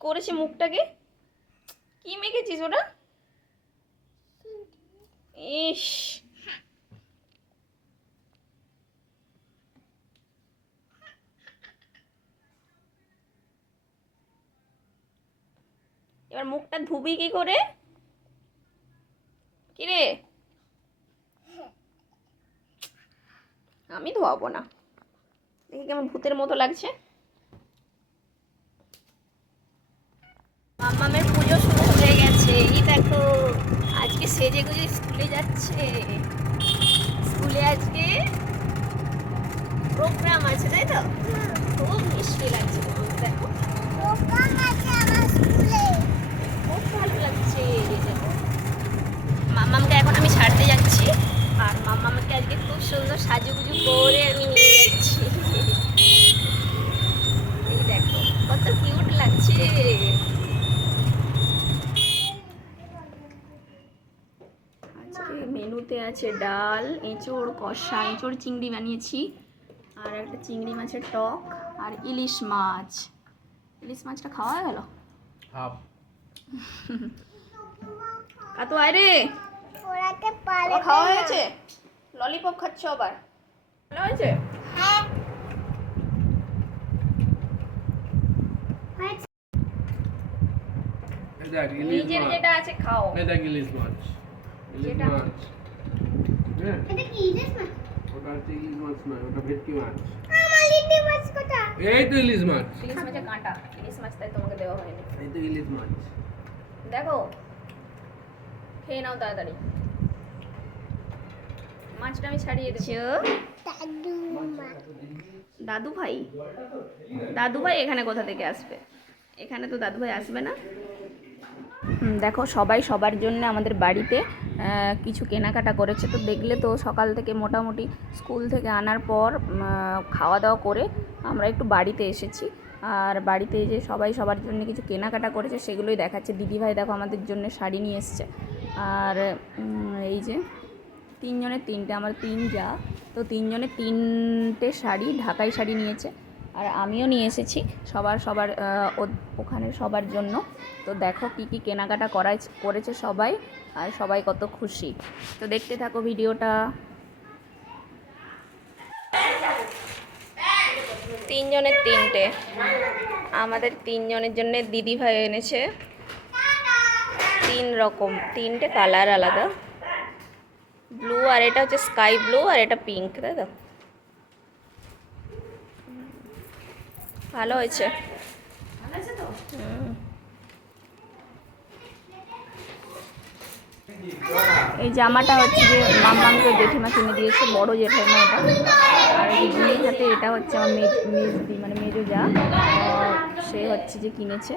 করেছে মুখটাকে? কি মেখেছিস ওটা? ইস। এবার মুখটা ধুবি কি করে? কি রে আমি ধোয়াবো না। দেখি কেমন ভূতের মতো লাগছে মামামের পুজো শুরু হয়ে গেছে এই দেখো আজকে সেজে গুজে স্কুলে যাচ্ছে। স্কুলে আজকে প্রোগ্রাম আছে তাই তো? খুব মিষ্টি লাগছে তোমাকে দেখো খুব ভালো লাগছে এই দেখো মামামকে এখন আমি ছাড়তে যাচ্ছি আর মামামকে আজকে খুব সুন্দর সাজুগুজু করে আমি নিয়ে যাচ্ছি এই দেখো কত কিউট লাগছে আজকে মেনুতে আছে ডাল এঁচোড় কষা এঁচোড় চিংড়ি বানিয়েছি। আর একটা চিংড়ি মাছের টক আর ইলিশ মাছ। ইলিশ মাছটা খাওয়া হয়ে গেল? হাফ কাতো আয় রে। খাওয়া হয়েছে? ললিপপ খাচ্ছ আবার? ভালো হয়েছে? ইলিশ নিজের যেটা আছে খাও। এই ইলিশ মাছ। ইলিশ যেটা- মাছ। হ্যাঁ। ওটা হচ্ছে ইলিশ মাছ নয় ওটা ভেটকি মাছ। এই তো ইলিশ মাছ। ইলিশ মাছের কাঁটা ইলিশ মাছ তাই তোমাকে দেওয়া হয়নি। এই তো ইলিশ মাছ। দেখো খেয়ে নাও তাড়াতাড়ি। মাছটা আমি ছাড়িয়ে দিচ্ছি দাদু ভাই? দাদু ভাই এখানে কোথা থেকে আসবে? এখানে তো দাদু ভাই আসবে না। দেখো সবাই সবার জন্য আমাদের বাড়িতে কিছু কেনাকাটা করেছে। তো দেখলে তো সকাল থেকে মোটামুটি স্কুল থেকে আনার পর খাওয়া দাওয়া করে আমরা একটু বাড়িতে এসেছি। আর বাড়িতে যে সবাই সবার জন্য কিছু কেনাকাটা করেছে, সেগুলোই দেখাচ্ছে। দিদিভাই দেখো আমাদের জন্য শাড়ি নিয়ে এসছে। আর এই যে তিনজনের তিনটে, আমার তিন যা। তো তিনজনের তিনটে শাড়ি, ঢাকাই শাড়ি নিয়েছে। আর আমিও নিয়ে এসেছি সবার সবার ওখানে সবার জন্য। তো দেখো কি কি কেনাকাটা করা করেছে সবাই। আর সবাই কত খুশি। তো দেখতে থাকো ভিডিওটা। তিনজনের তিনটে। আমাদের তিনজনের জন্য দিদিভাই এনেছে। তিন রকম তিনটে কালার আলাদা। ব্লু আর এটা হচ্ছে স্কাই ব্লু আর এটা পিঙ্ক তাই তো? ভালো হয়েছে। হুম। এই জামাটা হচ্ছে যে মাম্মামকে জেঠিমা কিনে দিয়েছে বড় জেঠিমা এটা। আর এই জুনির হাতে এটা হচ্ছে আমার মেজ মেজদি মানে মেজো যা সে হচ্ছে যে কিনেছে।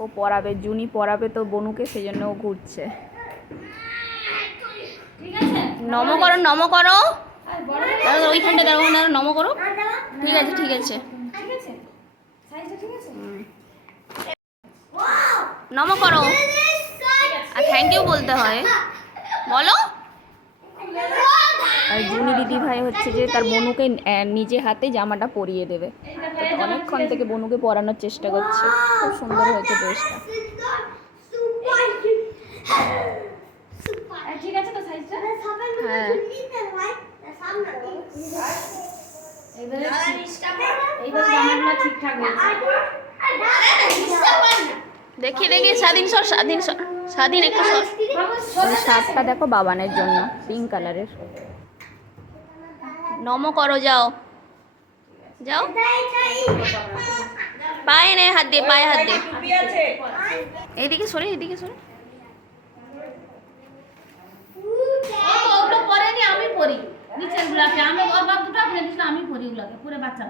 ও পরাবে জুনি পরাবে তো বনুকে সেই জন্য ও ঘুরছে। নম করো নম করো। ওইখানটা দাঁড়ো নম করো। ঠিক আছে ঠিক আছে। নম করো। আর থ্যাংক ইউ বলতে হয় বলো আর জুনি দিদি ভাই হচ্ছে যে তার বনুকে নিজে হাতে জামাটা পরিয়ে দেবে অনেকক্ষণ থেকে বনুকে পরানোর চেষ্টা করছে খুব সুন্দর হয়েছে ড্রেসটা ঠিক আছে তো সাইজটা হ্যাঁ দেখি দেখি স্বাধীন সর স্বাধীন সর স্বাধীন একটু শার্টটা দেখো বাবানের জন্য পিঙ্ক কালারের নম করো যাও। যাও। পায়ে নে হাত দিয়ে পায়ে হাত দিয়ে। এইদিকে সরে এইদিকে সরে। আমি পরি। নিচের গুলাকে আমি ওর বাপ দুটো আপনি দিছিল আমি পরি ওগুলোকে পুরো বাচ্চা।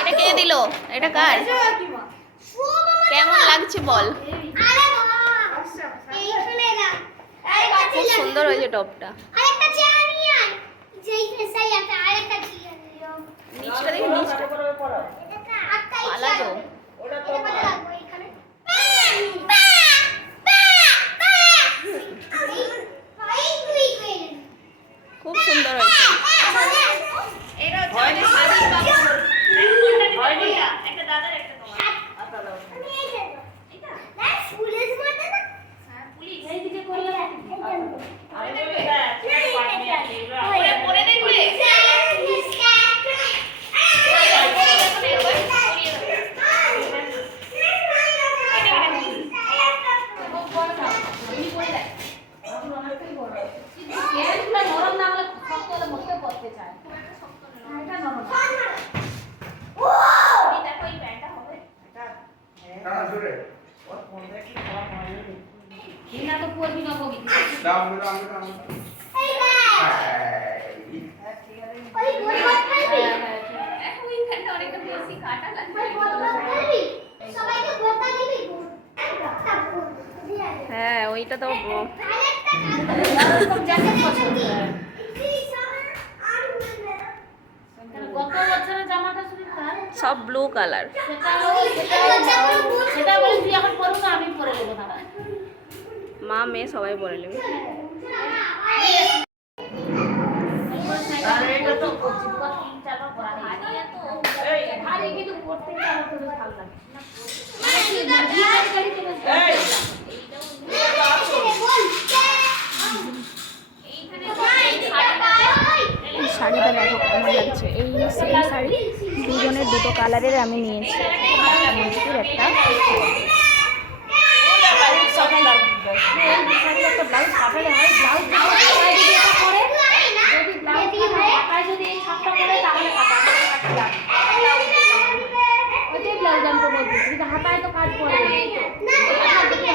এটা কে দিল? এটা কার? কেমন লাগছে বল? খুব সুন্দর হয়েছে টপটা। নিচটা দেখি নিচটা। পালা খুব না তো না হ্যাঁ ওইটা তো সব ব্লু কালার বেশ সবাই বলে নেবে। শাড়িটা দেখো কেমন লাগছে। এই সেম শাড়ি। দুজনের দুটো কালারের আমি নিয়েছি। একটা। হাতায় তো কাজ করে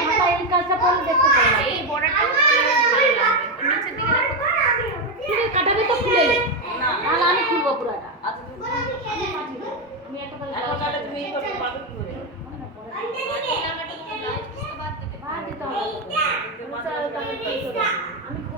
হাতায় এই কাজটা পরে দেখতে পাই না এই বর্ডারটা ভালো লাগবে নিচের দিকে দেখো তুমি কাটাবি তো খুলে নে নাহলে আমি খুলবো পুরাটা আমি একটা করে ব্লাউজ কাটতে তুমি করতে পারবে কি করে বাদ দিতে হবে আমি খুব আমি ব্লাউজ কাটাবো খুলে মা ব্লাউজের ভিতরে ভিতরে গেলে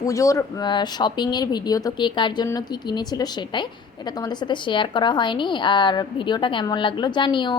পুজোর শপিংয়ের ভিডিও তো কে কার জন্য কি কিনেছিল সেটাই, এটা তোমাদের সাথে শেয়ার করা হয়নি। আর ভিডিওটা কেমন লাগল জানিও।